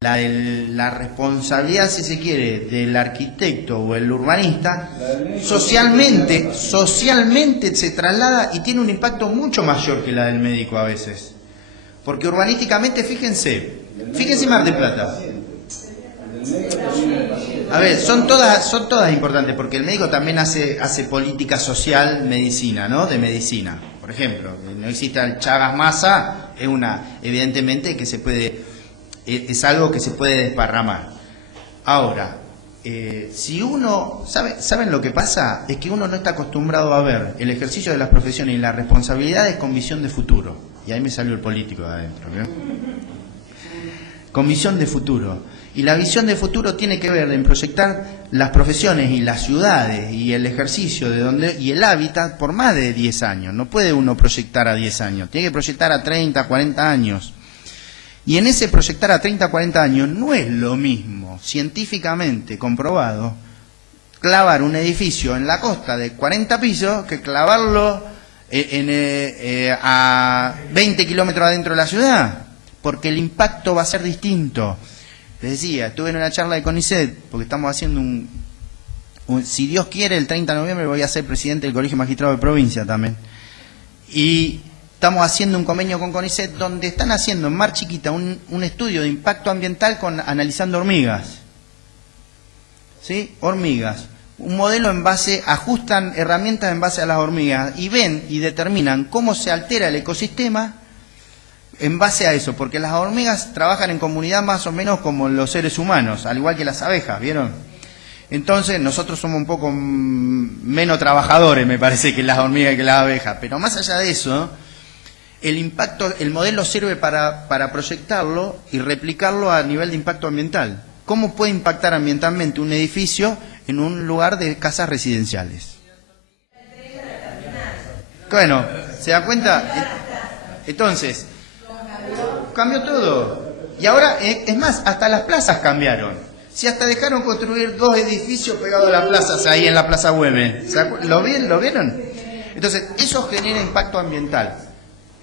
la responsabilidad, si se quiere, del arquitecto o el urbanista, socialmente se traslada y tiene un impacto mucho mayor que la del médico a veces. Porque urbanísticamente, fíjense Mar del Plata. A ver, son todas importantes, porque el médico también hace política social, medicina, ¿no? De medicina. Por ejemplo, no existe el Chagas Massa, evidentemente que es algo que se puede desparramar. Ahora, si uno, ¿saben lo que pasa? Es que uno no está acostumbrado a ver el ejercicio de las profesiones y las responsabilidades con visión de futuro. Y ahí me salió el político de adentro, ¿no? Con visión de futuro. Y la visión de futuro tiene que ver en proyectar las profesiones y las ciudades y el ejercicio y el hábitat por más de 10 años. No puede uno proyectar a 10 años, tiene que proyectar a 30, 40 años. Y en ese proyectar a 30, 40 años no es lo mismo, científicamente comprobado, clavar un edificio en la costa de 40 pisos que clavarlo a 20 kilómetros adentro de la ciudad, porque el impacto va a ser distinto. Les decía, estuve en una charla de CONICET, porque estamos haciendo si Dios quiere, el 30 de noviembre voy a ser presidente del Colegio Magistrado de Provincia también. Y estamos haciendo un convenio con CONICET donde están haciendo en Mar Chiquita un estudio de impacto ambiental analizando hormigas. ¿Sí? Hormigas. Un modelo ajustan herramientas en base a las hormigas y ven y determinan cómo se altera el ecosistema en base a eso, porque las hormigas trabajan en comunidad más o menos como los seres humanos, al igual que las abejas, ¿vieron? Entonces nosotros somos un poco menos trabajadores, me parece, que las hormigas y que las abejas, pero más allá de eso, el modelo sirve para proyectarlo y replicarlo a nivel de impacto ambiental. ¿Cómo puede impactar ambientalmente un edificio en un lugar de casas residenciales? Bueno, ¿se da cuenta? Entonces, cambió todo. Y ahora, es más, hasta las plazas cambiaron. Si hasta dejaron construir 2 edificios pegados a las plazas, ahí en la Plaza Güemes. ¿Lo vieron? Entonces, eso genera impacto ambiental.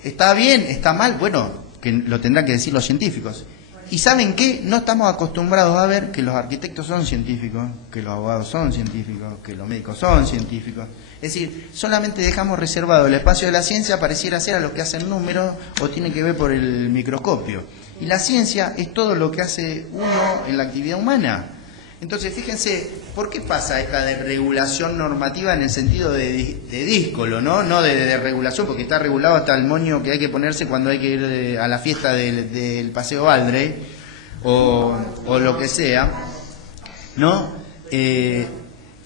¿Está bien? ¿Está mal? Bueno, que lo tendrán que decir los científicos. ¿Y saben qué? No estamos acostumbrados a ver que los arquitectos son científicos, que los abogados son científicos, que los médicos son científicos. Es decir, solamente dejamos reservado el espacio de la ciencia, pareciera ser a los que hacen números o tiene que ver por el microscopio. Y la ciencia es todo lo que hace uno en la actividad humana. Entonces, fíjense, ¿por qué pasa esta desregulación normativa en el sentido de díscolo, ¿no? No de regulación, porque está regulado hasta el moño que hay que ponerse cuando hay que ir a la fiesta del Paseo Valdre o lo que sea, ¿no?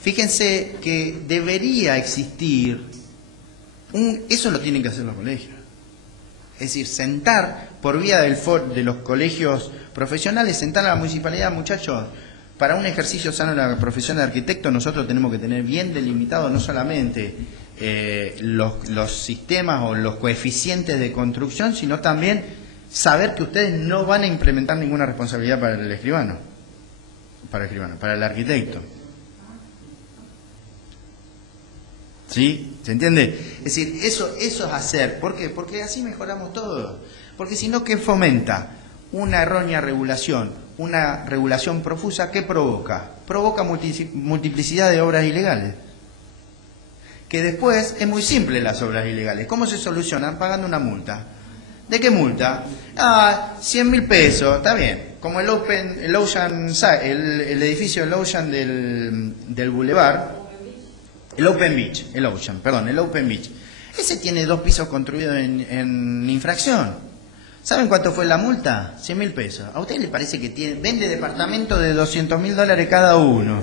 Fíjense que debería existir, eso lo tienen que hacer los colegios. Es decir, sentar por vía de los colegios profesionales, sentar a la municipalidad, muchachos, para un ejercicio sano de la profesión de arquitecto nosotros tenemos que tener bien delimitado no solamente los sistemas o los coeficientes de construcción, sino también saber que ustedes no van a implementar ninguna responsabilidad para el escribano, para el arquitecto. ¿Sí? ¿Se entiende? Es decir, eso es hacer. ¿Por qué? Porque así mejoramos todo. Porque si no, ¿qué fomenta? Una errónea regulación, una regulación profusa, ¿qué provoca? Provoca multiplicidad de obras ilegales. Que después es muy simple las obras ilegales. ¿Cómo se solucionan? Pagando una multa. ¿De qué multa? 100.000 pesos, está bien. Como el edificio del Ocean del Boulevard, el Open Beach. Ese tiene 2 pisos construidos en infracción. ¿Saben cuánto fue la multa? 100.000 pesos. ¿A usted le parece que vende departamentos de $200.000 cada uno?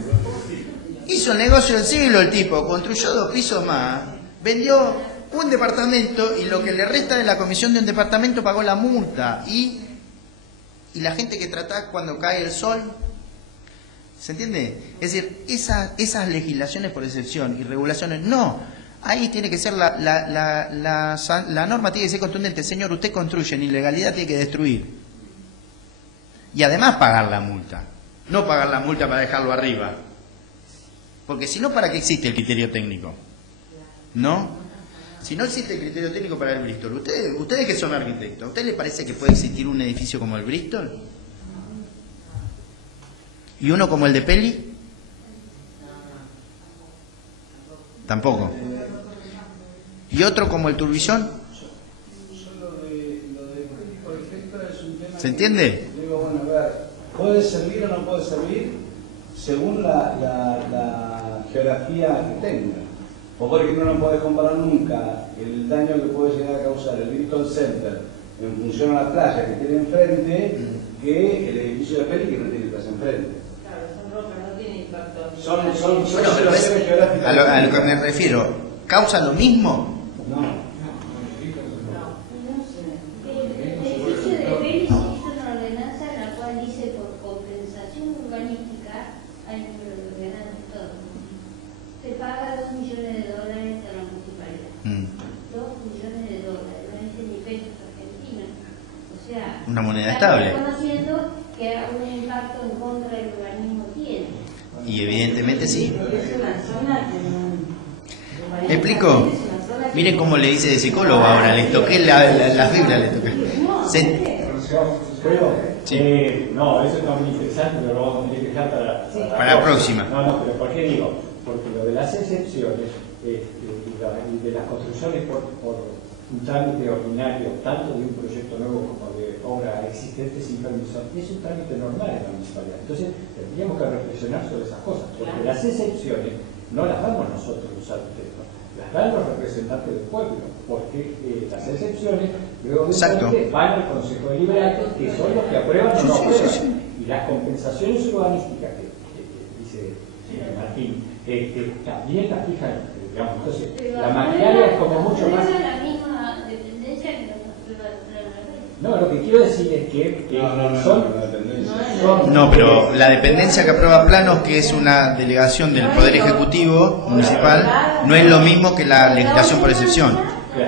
Hizo el negocio del siglo el tipo, construyó 2 pisos más, vendió un departamento y lo que le resta de la comisión de un departamento pagó la multa. Y la gente que trata cuando cae el sol, ¿se entiende? Es decir, esas legislaciones por excepción y regulaciones, no. Ahí tiene que ser la norma tiene que ser contundente. Señor, usted construye en ilegalidad, tiene que destruir. Y además pagar la multa. No pagar la multa para dejarlo arriba. Porque si no, ¿para qué existe el criterio técnico? ¿No? Si no existe el criterio técnico para el Bristol, ustedes que son arquitectos, ¿a usted le parece que puede existir un edificio como el Bristol? ¿Y uno como el de Peli? Tampoco. ¿Y otro como el Turbillón? ¿Se entiende? Digo, bueno, a ver, ¿puede servir o no puede servir según la geografía que tenga? O por ejemplo, no puedes comparar nunca el daño que puede llegar a causar el Bristol Center en función a la playa que tiene enfrente que el edificio de Peli que no tiene playa enfrente. Claro, son rocas, no tiene impacto. Son Bueno, pero situaciones geográficas. a lo que me refiero, ¿causa lo mismo? No. El edificio de Peli se hizo una ordenanza en la cual dice por compensación urbanística hay un número de ordenanzas todo. Se paga $2 millones a la municipalidad. 2 millones de dólares, no dice ni pesos argentinos. O sea, Una moneda está estable. reconociendo que un impacto en contra del urbanismo tiene. Y evidentemente sí. Es una zona que no... ¿Me explico? Miren cómo le dice de psicólogo ahora, le toqué la fibra, le toqué. Sí. No, eso está muy interesante, pero lo vamos a tener que dejar Para la próxima. No, pero ¿por qué digo? Porque lo de las excepciones y de las construcciones por un trámite ordinario, tanto de un proyecto nuevo como de obra existente sin permiso, es un trámite normal en la municipalidad. Entonces, tendríamos que reflexionar sobre esas cosas, porque las excepciones no las damos nosotros los arquitectos, las dan los representantes del pueblo, porque las excepciones luego de un trámite van al Consejo Deliberante, que son los que aprueban o no aprueban. Y las compensaciones urbanísticas que dice Martín, también las fijan, digamos. Entonces, la maquinaria es como mucho más. La misma dependencia que nos aprueba la No, lo que quiero decir es que son. No, pero la dependencia que aprueba planos, que es una delegación del Poder Ejecutivo Municipal, no es lo mismo que la legislación por excepción.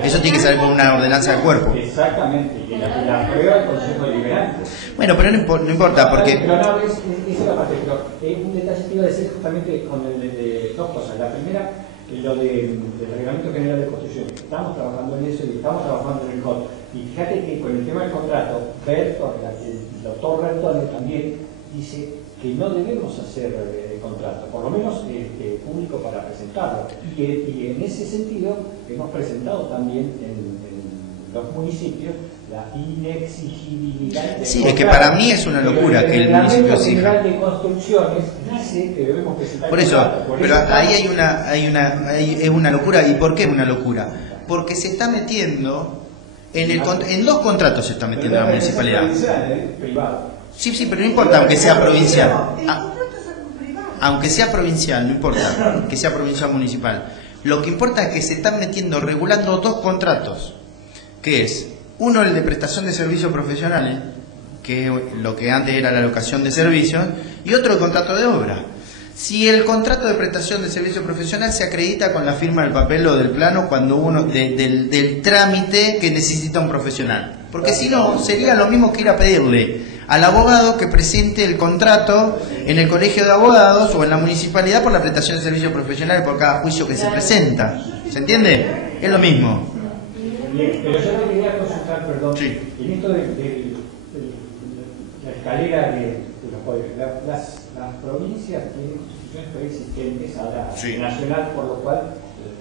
Eso tiene que salir por una ordenanza de cuerpo. Exactamente, y la aprueba el Consejo Deliberante. Bueno, pero no importa, porque... Pero no, esa es la parte, pero un detalle que iba a decir justamente con el de dos cosas. La primera, lo del Reglamento General de Construcción. Estamos trabajando en eso y estamos trabajando en el COD. Y fíjate que con el tema del contrato, el doctor Bertone también dice que no debemos hacer contrato, por lo menos público para presentarlo. Y en ese sentido hemos presentado también en los municipios la inexigibilidad de Sí, es que para mí es una locura que el municipio exija. de construcciones dice que debemos presentar Por eso, contrato. pero ahí es una locura. ¿Y por qué una locura? Porque se está metiendo en dos contratos, se está metiendo la municipalidad. Privado. Sí, pero no importa, aunque sea provincial. Aunque sea provincial, no importa, que sea provincial municipal. Lo que importa es que se están metiendo, regulando dos contratos, que es uno el de prestación de servicios profesionales, que es lo que antes era la locación de servicios, y otro el contrato de obra. Si el contrato de prestación de servicio profesional se acredita con la firma del papel o del plano cuando uno del trámite que necesita un profesional, porque si no sería lo mismo que ir a pedirle al abogado que presente el contrato en el colegio de abogados o en la municipalidad por la prestación de servicios profesionales por cada juicio que se presenta. ¿Se entiende? Es lo mismo. Bien, pero yo te quería consultar, perdón, Sí. en esto de la escalera de los poderes. Las provincias tienen constituciones preexistentes a la nacional, por lo cual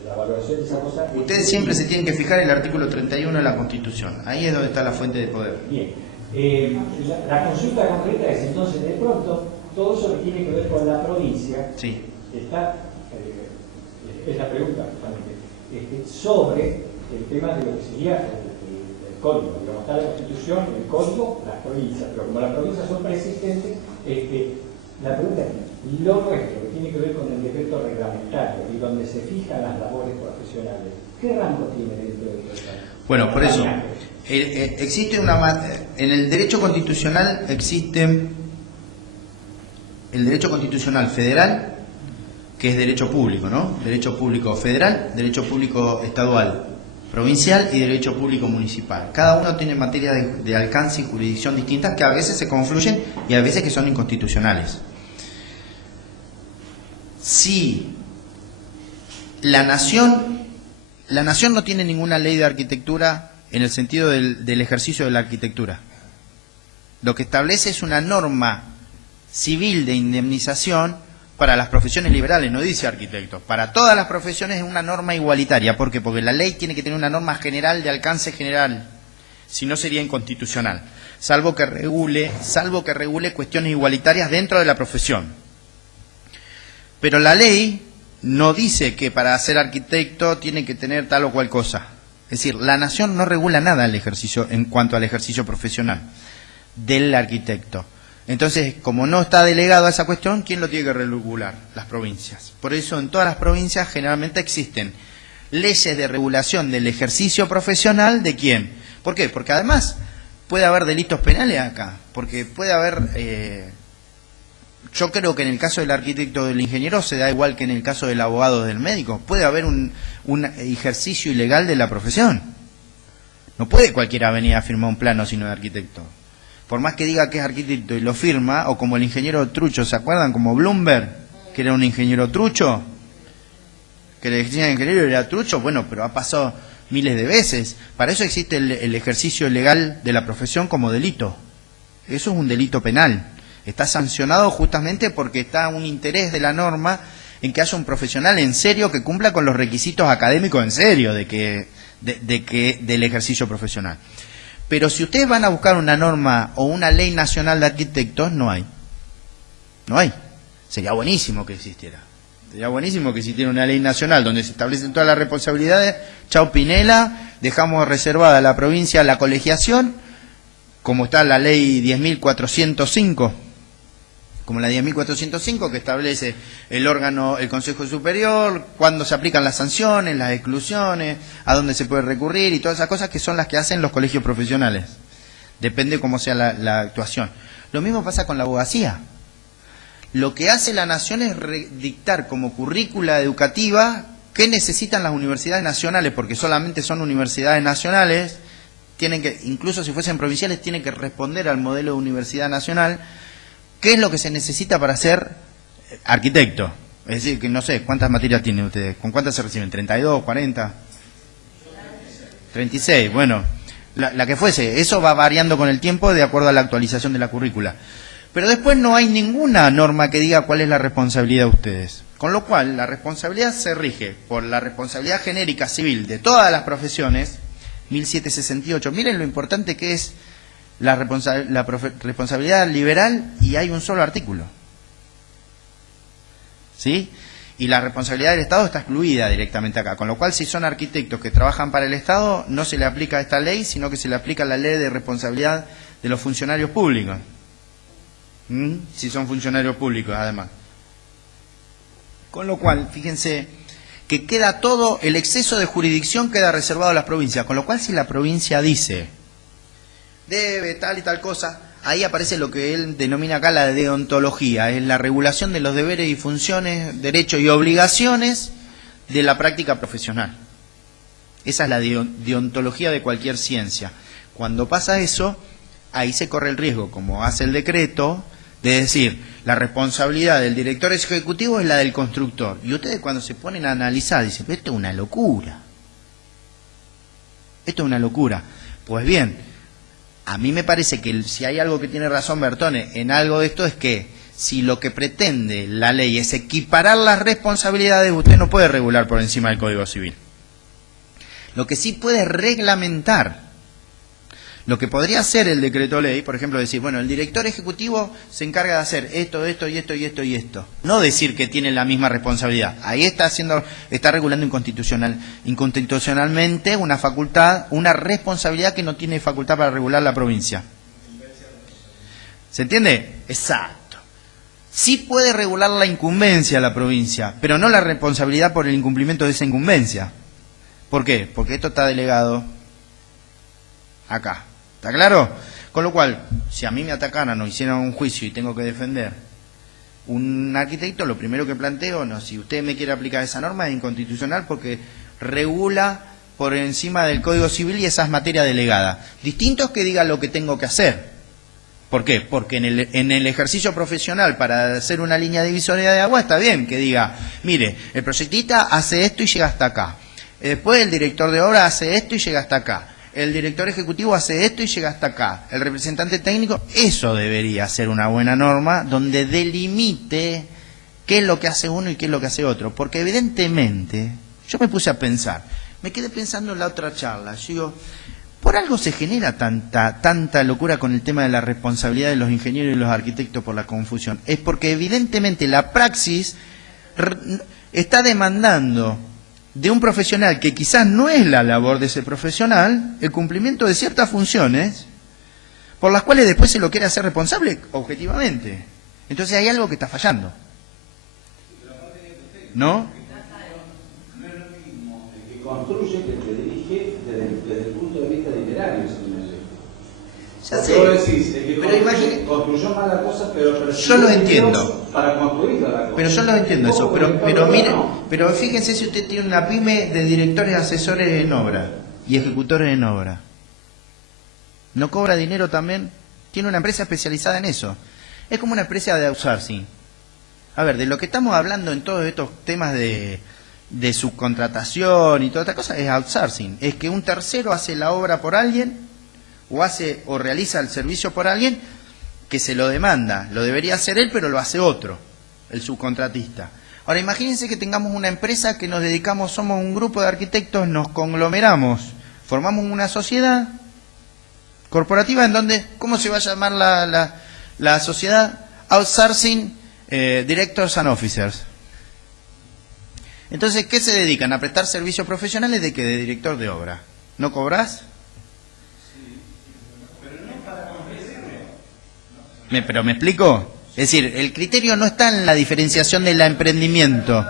la valoración de esa cosa... Ustedes siempre se tienen que fijar en el artículo 31 de la Constitución. Ahí es donde está la fuente de poder. Bien. La consulta concreta es entonces, de pronto, todo eso que tiene que ver con la provincia, Sí. está, es la pregunta justamente, sobre el tema de lo que sería el código. Digamos, está la Constitución, el código, las provincias, pero como las provincias son preexistentes, la pregunta es, lo nuestro, que tiene que ver con el decreto reglamentario y donde se fijan las labores profesionales, ¿qué rango tiene dentro de todo eso? Bueno, por eso, existe en el derecho constitucional existe el derecho constitucional federal, que es derecho público, ¿no? Derecho público federal, derecho público estadual, provincial y derecho público municipal. Cada uno tiene materia de alcance y jurisdicción distintas que a veces se confluyen y a veces que son inconstitucionales. Si la nación no tiene ninguna ley de arquitectura en el sentido del ejercicio de la arquitectura. Lo que establece es una norma civil de indemnización para las profesiones liberales, no dice arquitectos. Para todas las profesiones es una norma igualitaria. ¿Por qué? Porque la ley tiene que tener una norma general de alcance general. Si no, sería inconstitucional. Salvo que regule cuestiones igualitarias dentro de la profesión. Pero la ley no dice que para ser arquitecto tiene que tener tal o cual cosa. Es decir, la nación no regula nada en cuanto al ejercicio profesional del arquitecto. Entonces, como no está delegado a esa cuestión, ¿quién lo tiene que regular? Las provincias. Por eso en todas las provincias generalmente existen leyes de regulación del ejercicio profesional de quién. ¿Por qué? Porque además puede haber delitos penales acá, porque puede haber... yo creo que en el caso del arquitecto o del ingeniero se da igual que en el caso del abogado o del médico. Puede haber un ejercicio ilegal de la profesión. No puede cualquiera venir a firmar un plano sino de arquitecto. Por más que diga que es arquitecto y lo firma, o como el ingeniero trucho, ¿se acuerdan? Como Bloomberg, que era un ingeniero trucho, que le decían ingeniero y era trucho, bueno, pero ha pasado miles de veces. Para eso existe el ejercicio ilegal de la profesión como delito. Eso es un delito penal. Está sancionado justamente porque está un interés de la norma en que haya un profesional en serio que cumpla con los requisitos académicos en serio del ejercicio profesional. Pero si ustedes van a buscar una norma o una ley nacional de arquitectos, no hay. No hay. Sería buenísimo que existiera. Sería buenísimo que existiera una ley nacional donde se establecen todas las responsabilidades. Chau Pinela, dejamos reservada a la provincia la colegiación, como está la ley 10.405, como la 10.405 que establece el órgano, el Consejo Superior, cuándo se aplican las sanciones, las exclusiones, a dónde se puede recurrir y todas esas cosas que son las que hacen los colegios profesionales. Depende cómo sea la actuación. Lo mismo pasa con la abogacía. Lo que hace la nación es dictar como currícula educativa qué necesitan las universidades nacionales, porque solamente son universidades nacionales, tienen que, incluso si fuesen provinciales, tienen que responder al modelo de universidad nacional. ¿Qué es lo que se necesita para ser arquitecto? Es decir, que no sé, ¿cuántas materias tienen ustedes? ¿Con cuántas se reciben? ¿32, 40? 36, bueno, la que fuese. Eso va variando con el tiempo de acuerdo a la actualización de la currícula. Pero después no hay ninguna norma que diga cuál es la responsabilidad de ustedes. Con lo cual, la responsabilidad se rige por la responsabilidad genérica civil de todas las profesiones, 1768. Miren lo importante que es la responsabilidad liberal, y hay un solo artículo. ¿Sí? Y la responsabilidad del Estado está excluida directamente acá. Con lo cual, si son arquitectos que trabajan para el Estado, no se le aplica esta ley, sino que se le aplica la ley de responsabilidad de los funcionarios públicos. Si son funcionarios públicos, además. Con lo cual, fíjense que queda todo, el exceso de jurisdicción queda reservado a las provincias. Con lo cual, si la provincia dice, debe tal y tal cosa, ahí aparece lo que él denomina acá la deontología, es la regulación de los deberes y funciones, derechos y obligaciones de la práctica profesional. Esa es la deontología de cualquier ciencia. Cuando pasa eso, ahí se corre el riesgo, como hace el decreto, de decir, la responsabilidad del director ejecutivo es la del constructor. Y ustedes cuando se ponen a analizar, dicen, esto es una locura. Esto es una locura. Pues bien, a mí me parece que si hay algo que tiene razón Bertone en algo de esto es que si lo que pretende la ley es equiparar las responsabilidades, usted no puede regular por encima del Código Civil. Lo que sí puede es reglamentar. Lo que podría hacer el decreto ley, por ejemplo, decir, bueno, el director ejecutivo se encarga de hacer esto, esto y esto y esto y esto. No decir que tiene la misma responsabilidad. Ahí está regulando inconstitucionalmente una facultad, una responsabilidad que no tiene facultad para regular la provincia. ¿Se entiende? Exacto. Sí puede regular la incumbencia de la provincia, pero no la responsabilidad por el incumplimiento de esa incumbencia. ¿Por qué? Porque esto está delegado acá. ¿Está claro? Con lo cual, si a mí me atacaran o hicieran un juicio y tengo que defender un arquitecto, lo primero que planteo, no, si usted me quiere aplicar esa norma es inconstitucional porque regula por encima del Código Civil y esa es materia delegada. Distinto es que diga lo que tengo que hacer. ¿Por qué? Porque en el ejercicio profesional para hacer una línea divisoria de agua está bien que diga, mire, el proyectista hace esto y llega hasta acá. Después el director de obra hace esto y llega hasta acá. el director ejecutivo hace esto y llega hasta acá, el representante técnico, eso debería ser una buena norma donde delimite qué es lo que hace uno y qué es lo que hace otro, porque evidentemente, yo me puse a pensar, me quedé pensando en la otra charla, yo digo, por algo se genera tanta locura con el tema de la responsabilidad de los ingenieros y los arquitectos por la confusión. Es porque evidentemente la praxis está demandando de un profesional que quizás no es la labor de ese profesional el cumplimiento de ciertas funciones por las cuales después se lo quiere hacer responsable objetivamente. Entonces hay algo que está fallando. ¿No? No es lo mismo el que construye que el que dirige desde el punto de vista literario, señor. Ya Porque sé, vos decís, el que pero construyó mal la cosa, pero yo lo entiendo. Para construir la cosa. Pero yo lo entiendo eso, pero mire, pero fíjense si usted tiene una pyme de directores asesores en obra y ejecutores en obra. ¿No cobra dinero también? Tiene una empresa especializada en eso. Es como una empresa de outsourcing. A ver, de lo que estamos hablando en todos estos temas de subcontratación y toda esta cosa es outsourcing. Es que un tercero hace la obra por alguien o realiza el servicio por alguien que se lo demanda. Lo debería hacer él, pero lo hace otro, el subcontratista. Ahora, imagínense que tengamos una empresa que nos dedicamos, somos un grupo de arquitectos, nos conglomeramos, formamos una sociedad corporativa en donde, ¿cómo se va a llamar la sociedad? Outsourcing Directors and Officers. Entonces, ¿qué se dedican? A prestar servicios profesionales de qué? De director de obra. ¿No cobras? ¿Pero me explico? Es decir, el criterio no está en la diferenciación del emprendimiento.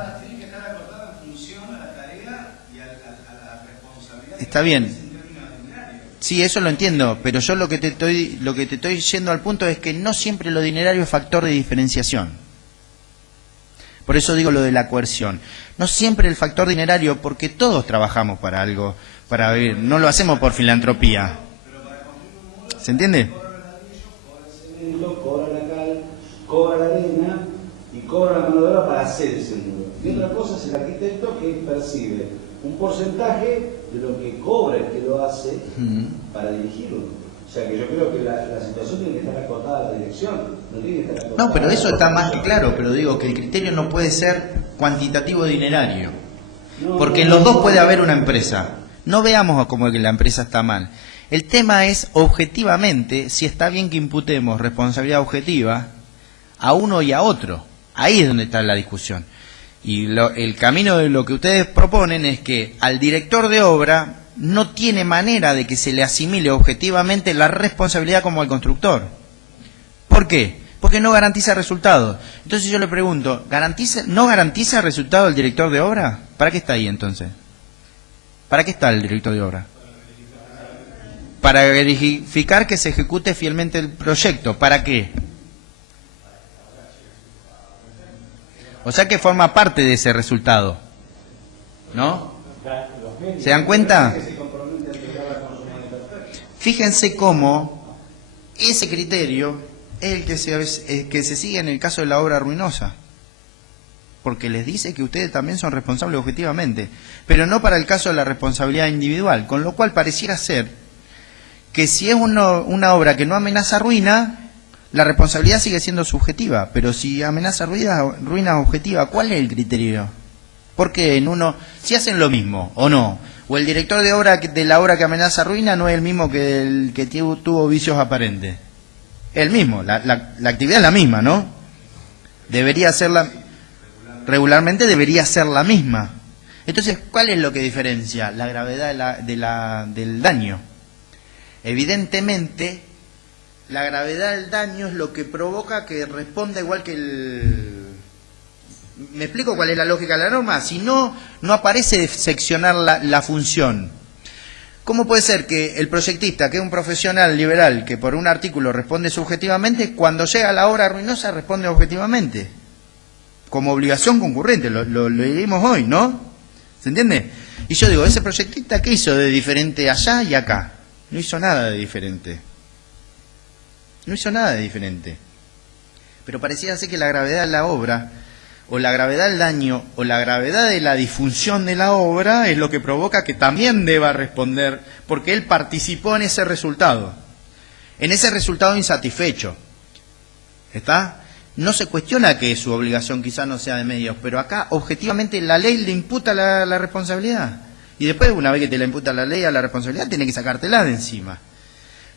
Está bien. Sí, eso lo entiendo, pero yo lo que te estoy yendo al punto es que no siempre lo dinerario es factor de diferenciación. Por eso digo lo de la coerción. No siempre el factor dinerario, porque todos trabajamos para algo, para vivir. No lo hacemos por filantropía. ¿Se entiende? Cobra la cal, cobra la arena y cobra la mano de obra para hacer ese muro. Y otra cosa es el arquitecto que percibe un porcentaje de lo que cobra el que lo hace para dirigirlo. O sea que yo creo que la situación tiene que estar acotada a la dirección, no tiene que estar acotada. No, pero eso está más que claro, pero digo que el criterio no puede ser cuantitativo dinerario. Porque en los dos puede haber una empresa. No veamos como que la empresa está mal. El tema es, objetivamente, si está bien que imputemos responsabilidad objetiva a uno y a otro. Ahí es donde está la discusión. Y el camino de lo que ustedes proponen es que al director de obra no tiene manera de que se le asimile objetivamente la responsabilidad como al constructor. ¿Por qué? Porque no garantiza resultados. Entonces yo le pregunto, ¿no garantiza resultado el director de obra? ¿Para qué está ahí entonces? ¿Para qué está el director de obra? Para verificar que se ejecute fielmente el proyecto. ¿Para qué? O sea que forma parte de ese resultado. ¿No? ¿Se dan cuenta? Fíjense cómo ese criterio es el que se sigue en el caso de la obra ruinosa. Porque les dice que ustedes también son responsables objetivamente. Pero no para el caso de la responsabilidad individual. Con lo cual pareciera ser que si es una obra que no amenaza ruina, la responsabilidad sigue siendo subjetiva, pero si amenaza ruina objetiva, ¿cuál es el criterio? Porque en uno, si hacen lo mismo o no, o el director de obra de la obra que amenaza ruina no es el mismo que el que tuvo vicios aparentes. Es el mismo, la actividad es la misma, ¿no? Debería ser regularmente debería ser la misma. Entonces, ¿cuál es lo que diferencia? La gravedad del daño. Evidentemente, la gravedad del daño es lo que provoca que responda igual que el... ¿Me explico cuál es la lógica de la norma? Si no, no aparece seccionar la función. ¿Cómo puede ser que el proyectista, que es un profesional liberal, que por un artículo responde subjetivamente, cuando llega la obra ruinosa responde objetivamente? Como obligación concurrente, lo leímos hoy, ¿no? ¿Se entiende? Y yo digo, ese proyectista, ¿qué hizo de diferente allá y acá? No hizo nada de diferente. No hizo nada de diferente. Pero parecía ser que la gravedad de la obra o la gravedad del daño o la gravedad de la disfunción de la obra es lo que provoca que también deba responder, porque él participó en ese resultado insatisfecho. ¿Está? No se cuestiona que su obligación quizá no sea de medios, pero acá objetivamente la ley le imputa la responsabilidad. Y después, una vez que te la imputa la ley a la responsabilidad, tiene que sacártela de encima.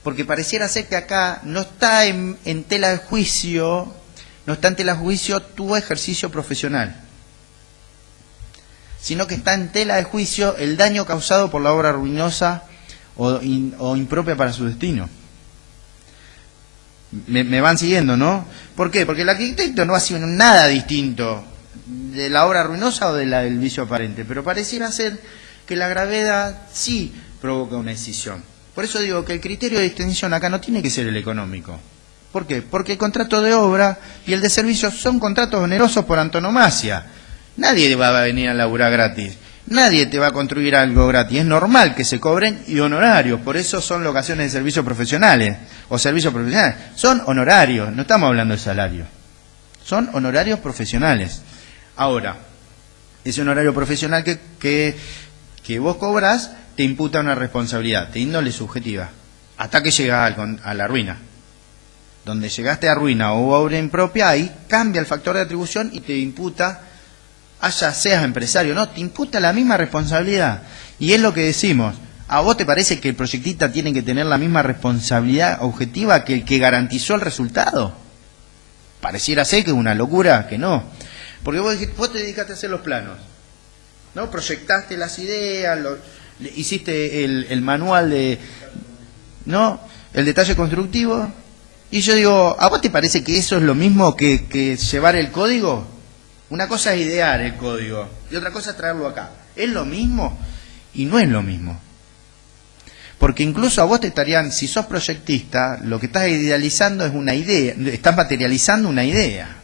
Porque pareciera ser que acá no está en tela de juicio, no está en tela de juicio tu ejercicio profesional, sino que está en tela de juicio el daño causado por la obra ruinosa o impropia para su destino. Me van siguiendo, ¿no? ¿Por qué? Porque el arquitecto no hace nada distinto de la obra ruinosa o del vicio aparente, pero pareciera ser que la gravedad sí provoca una escisión. Por eso digo que el criterio de distinción acá no tiene que ser el económico. ¿Por qué? Porque el contrato de obra y el de servicios son contratos onerosos por antonomasia. Nadie va a venir a laburar gratis. Nadie te va a construir algo gratis. Es normal que se cobren y honorarios. Por eso son locaciones de servicios profesionales o servicios profesionales. Son honorarios, no estamos hablando de salario. Son honorarios profesionales. Ahora, ese honorario profesional que vos cobras te imputa una responsabilidad de índole subjetiva. Hasta que llegas a la ruina. Donde llegaste a ruina o obra impropia, ahí cambia el factor de atribución y te imputa, seas empresario, no, te imputa la misma responsabilidad. Y es lo que decimos, ¿a vos te parece que el proyectista tiene que tener la misma responsabilidad objetiva que el que garantizó el resultado? Pareciera ser que es una locura, que no. Porque vos te dedicaste a hacer los planos, ¿no? Proyectaste las ideas, hiciste el manual de, ¿no? El detalle constructivo. Y yo digo, ¿a vos te parece que eso es lo mismo que llevar el código? Una cosa es idear el código y otra cosa es traerlo acá. ¿Es lo mismo? Y no es lo mismo. Porque incluso a vos te estarían, si sos proyectista, lo que estás idealizando es una idea, estás materializando una idea.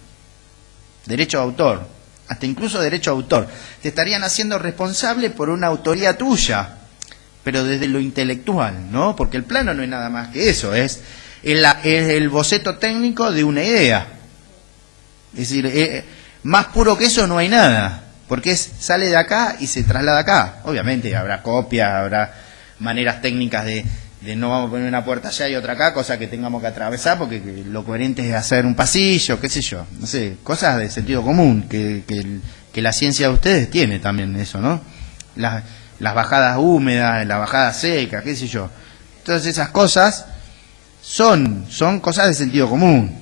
Derecho de autor, hasta incluso derecho de autor. Te estarían haciendo responsable por una autoría tuya, pero desde lo intelectual, ¿no? Porque el plano no es nada más que eso, es el boceto técnico de una idea. Es decir, más puro que eso no hay nada, porque sale de acá y se traslada acá. Obviamente habrá copias, habrá maneras técnicas de no vamos a poner una puerta allá y otra acá, cosa que tengamos que atravesar, porque lo coherente es hacer un pasillo, qué sé yo, no sé, cosas de sentido común, que la ciencia de ustedes tiene también eso, ¿no? Las bajadas húmedas, las bajadas secas, qué sé yo. Todas esas cosas son cosas de sentido común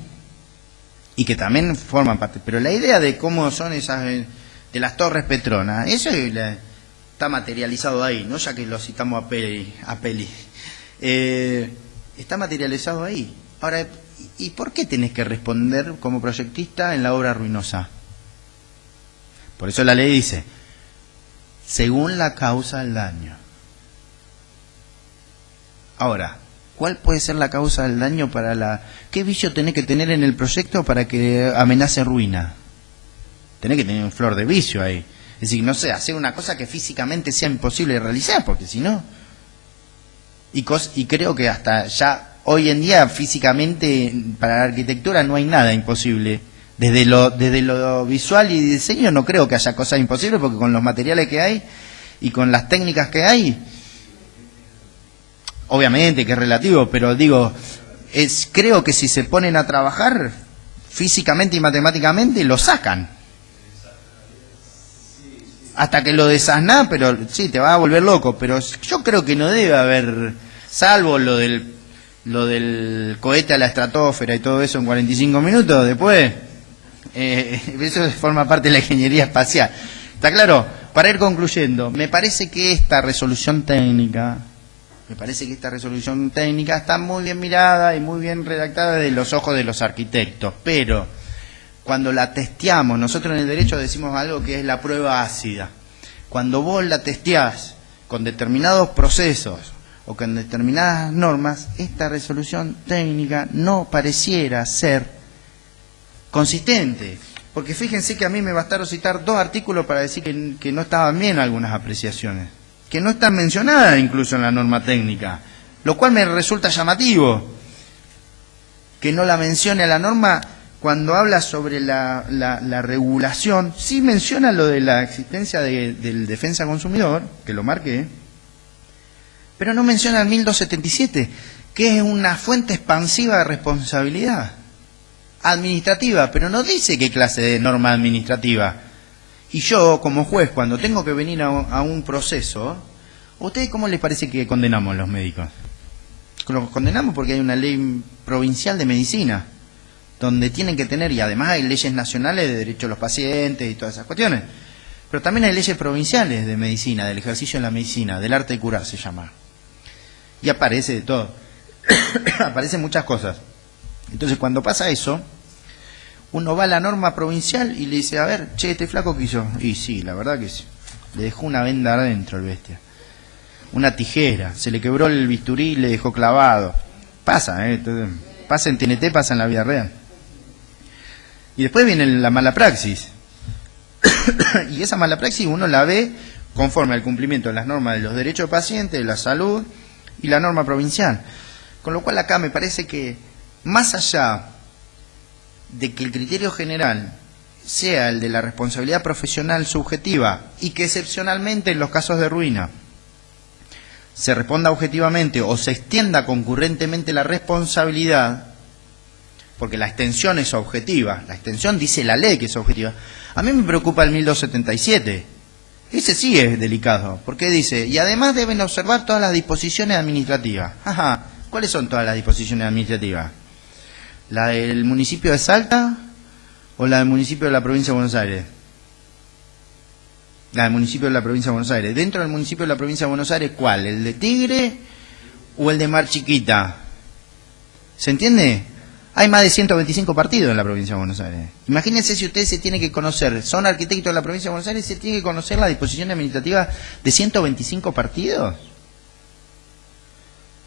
y que también forman parte. Pero la idea de cómo son esas, de las Torres Petronas, eso está materializado ahí, ¿no? Ya que lo citamos a Peli. Está materializado ahí. Ahora, ¿y por qué tenés que responder como proyectista en la obra ruinosa? Por eso la ley dice, según la causa del daño. Ahora, ¿cuál puede ser la causa del daño para ¿qué vicio tenés que tener en el proyecto para que amenace ruina? Tenés que tener un flor de vicio ahí. Es decir, no sé, hacer una cosa que físicamente sea imposible de realizar, porque si no... Y creo que hasta ya hoy en día físicamente para la arquitectura no hay nada imposible. Desde lo visual y diseño no creo que haya cosas imposibles, porque con los materiales que hay y con las técnicas que hay, obviamente que es relativo, pero digo, creo que si se ponen a trabajar físicamente y matemáticamente lo sacan. Hasta que lo desasnás, pero sí, te va a volver loco, pero yo creo que no debe haber, salvo lo del cohete a la estratosfera y todo eso en 45 minutos, después, eso forma parte de la ingeniería espacial. ¿Está claro? Para ir concluyendo, me parece que esta resolución técnica está muy bien mirada y muy bien redactada de los ojos de los arquitectos, pero cuando la testeamos, nosotros en el derecho decimos algo que es la prueba ácida. Cuando vos la testeás con determinados procesos o con determinadas normas, esta resolución técnica no pareciera ser consistente. Porque fíjense que a mí me bastaron citar 2 artículos para decir que no estaban bien algunas apreciaciones, que no están mencionadas incluso en la norma técnica, lo cual me resulta llamativo. Que no la mencione a la norma cuando habla sobre la regulación, sí menciona lo de la existencia del defensa consumidor, que lo marqué, pero no menciona el 1277, que es una fuente expansiva de responsabilidad administrativa, pero no dice qué clase de norma administrativa. Y yo, como juez, cuando tengo que venir a un proceso, ¿a ustedes cómo les parece que condenamos a los médicos? Los condenamos porque hay una ley provincial de medicina, donde tienen que tener, y además hay leyes nacionales de derechos de los pacientes y todas esas cuestiones, pero también hay leyes provinciales de medicina, del ejercicio de la medicina, del arte de curar se llama. Y aparece de todo, aparecen muchas cosas. Entonces cuando pasa eso, uno va a la norma provincial y le dice, a ver, che, este flaco que hizo, y sí, la verdad que sí, le dejó una venda adentro el bestia, una tijera, se le quebró el bisturí y le dejó clavado. Pasa, pasa en TNT, pasa en la vida real. Y después viene la mala praxis. Y esa mala praxis uno la ve conforme al cumplimiento de las normas de los derechos del paciente, de la salud y la norma provincial. Con lo cual acá me parece que, más allá de que el criterio general sea el de la responsabilidad profesional subjetiva y que excepcionalmente en los casos de ruina se responda objetivamente o se extienda concurrentemente la responsabilidad, porque la extensión es objetiva, la extensión dice la ley que es objetiva. A mí me preocupa el 1277, ese sí es delicado, porque dice, y además deben observar todas las disposiciones administrativas. Ajá, ¿cuáles son todas las disposiciones administrativas? ¿La del municipio de Salta o la del municipio de la provincia de Buenos Aires? La del municipio de la provincia de Buenos Aires. Dentro del municipio de la provincia de Buenos Aires, ¿cuál? ¿El de Tigre o el de Mar Chiquita? ¿Se entiende? Hay más de 125 partidos en la provincia de Buenos Aires. Imagínense si ustedes se tienen que conocer, son arquitectos de la provincia de Buenos Aires, se tienen que conocer la disposición administrativa de 125 partidos.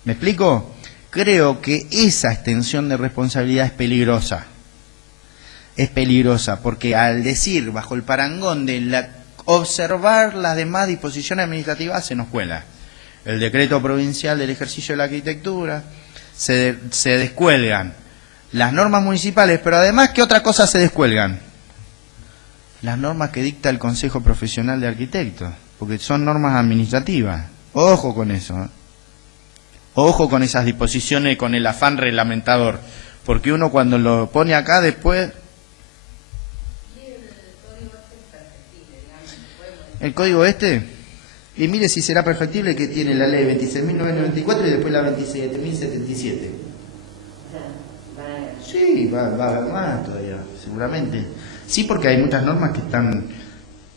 ¿Me explico? Creo que esa extensión de responsabilidad es peligrosa. Es peligrosa porque al decir bajo el parangón de observar las demás disposiciones administrativas se nos cuela. El decreto provincial del ejercicio de la arquitectura, se descuelgan las normas municipales, pero además, ¿qué otra cosa se descuelgan? Las normas que dicta el Consejo Profesional de Arquitectos, porque son normas administrativas. Ojo con eso, ¿eh? Ojo con esas disposiciones, con el afán reglamentador, porque uno cuando lo pone acá después... El código este, y mire si será perfectible, que tiene la ley 26.994 y después la 27.077. Sí, va a haber más todavía, seguramente. Sí, porque hay muchas normas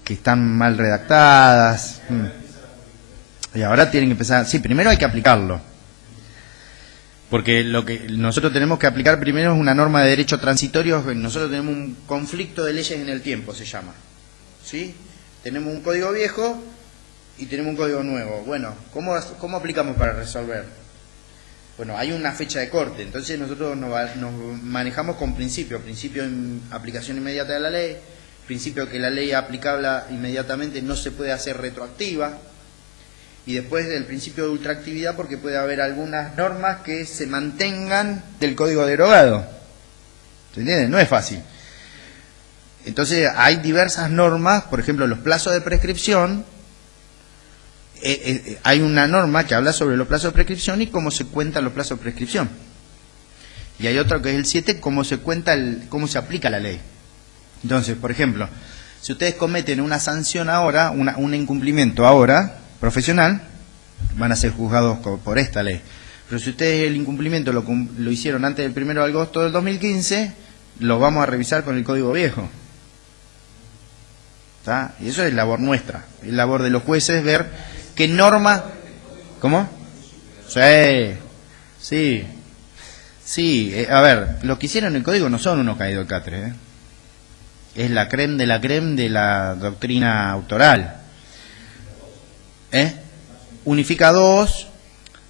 que están mal redactadas. Y ahora tienen que empezar... Sí, primero hay que aplicarlo. Porque lo que nosotros tenemos que aplicar primero es una norma de derecho transitorio. Nosotros tenemos un conflicto de leyes en el tiempo, se llama. ¿Sí? Tenemos un código viejo y tenemos un código nuevo. Bueno, ¿cómo aplicamos para resolver? Bueno, hay una fecha de corte, entonces nosotros nos manejamos con principio en aplicación inmediata de la ley, principio que la ley aplicable inmediatamente no se puede hacer retroactiva, y después del principio de ultraactividad porque puede haber algunas normas que se mantengan del código derogado. ¿Se entiende? No es fácil. Entonces hay diversas normas, por ejemplo los plazos de prescripción. Hay una norma que habla sobre los plazos de prescripción y cómo se cuentan los plazos de prescripción. Y hay otro que es el 7, cómo se cómo se aplica la ley. Entonces, por ejemplo, si ustedes cometen una sanción ahora, un incumplimiento ahora, profesional, van a ser juzgados por esta ley. Pero si ustedes el incumplimiento lo hicieron antes del 1 de agosto del 2015, lo vamos a revisar con el código viejo. ¿Está? Y eso es labor nuestra, es labor de los jueces ver qué norma... ¿Cómo? Sí. A ver, los que hicieron el código no son unos caídos de catre, ¿eh? Es la creme de la doctrina autoral. Unifica dos,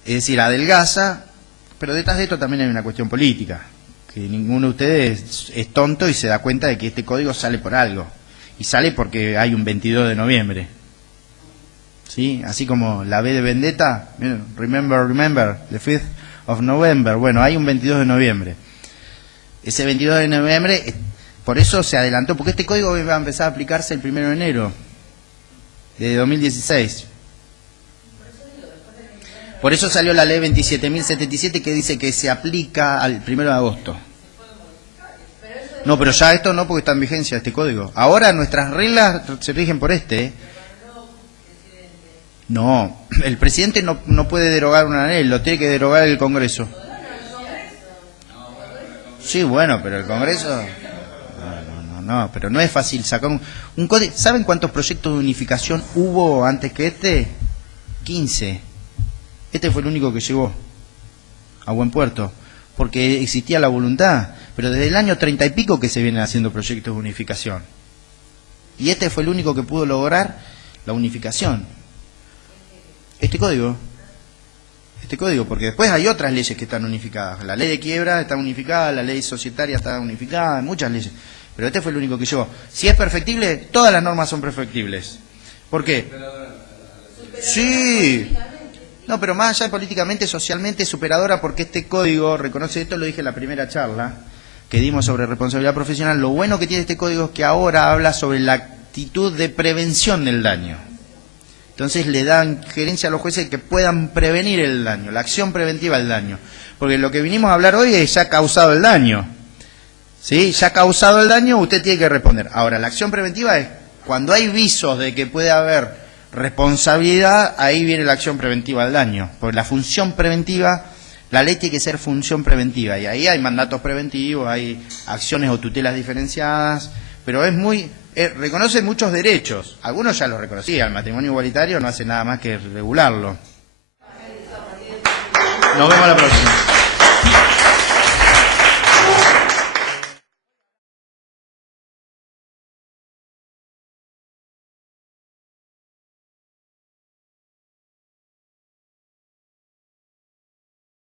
es decir, adelgaza, pero detrás de esto también hay una cuestión política, que ninguno de ustedes es tonto y se da cuenta de que este código sale por algo, y sale porque hay un 22 de noviembre. ¿Sí? Así como la B de Vendetta, remember, the 5th of November. Bueno, hay un 22 de noviembre. Ese 22 de noviembre, por eso se adelantó, porque este código va a empezar a aplicarse el 1 de enero de 2016. Por eso salió la ley 27.077 que dice que se aplica al 1 de agosto. No, pero ya esto no, porque está en vigencia este código. Ahora nuestras reglas se rigen por este. No, el presidente no puede derogar una ley, lo tiene que derogar el Congreso. Sí, bueno, pero el Congreso... No, pero no es fácil sacar un código. ¿Saben cuántos proyectos de unificación hubo antes que este? 15. Este fue el único que llegó a buen puerto, porque existía la voluntad. Pero desde el año 30 y pico que se vienen haciendo proyectos de unificación. Y este fue el único que pudo lograr la unificación. Este código, porque después hay otras leyes que están unificadas. La ley de quiebra está unificada, la ley societaria está unificada, muchas leyes. Pero este fue el único que llegó. Si es perfectible, todas las normas son perfectibles. ¿Por qué? Sí. No, pero más allá de políticamente, socialmente superadora, porque este código reconoce, esto lo dije en la primera charla que dimos sobre responsabilidad profesional, lo bueno que tiene este código es que ahora habla sobre la actitud de prevención del daño. Entonces le dan gerencia a los jueces que puedan prevenir el daño, la acción preventiva del daño. Porque lo que vinimos a hablar hoy es ya causado el daño. ¿Sí? Ya causado el daño, usted tiene que responder. Ahora, la acción preventiva es cuando hay visos de que puede haber responsabilidad, ahí viene la acción preventiva del daño. Porque la función preventiva, la ley tiene que ser función preventiva. Y ahí hay mandatos preventivos, hay acciones o tutelas diferenciadas, pero es muy... reconoce muchos derechos. Algunos ya los reconocía. El matrimonio igualitario no hace nada más que regularlo. Nos vemos la próxima.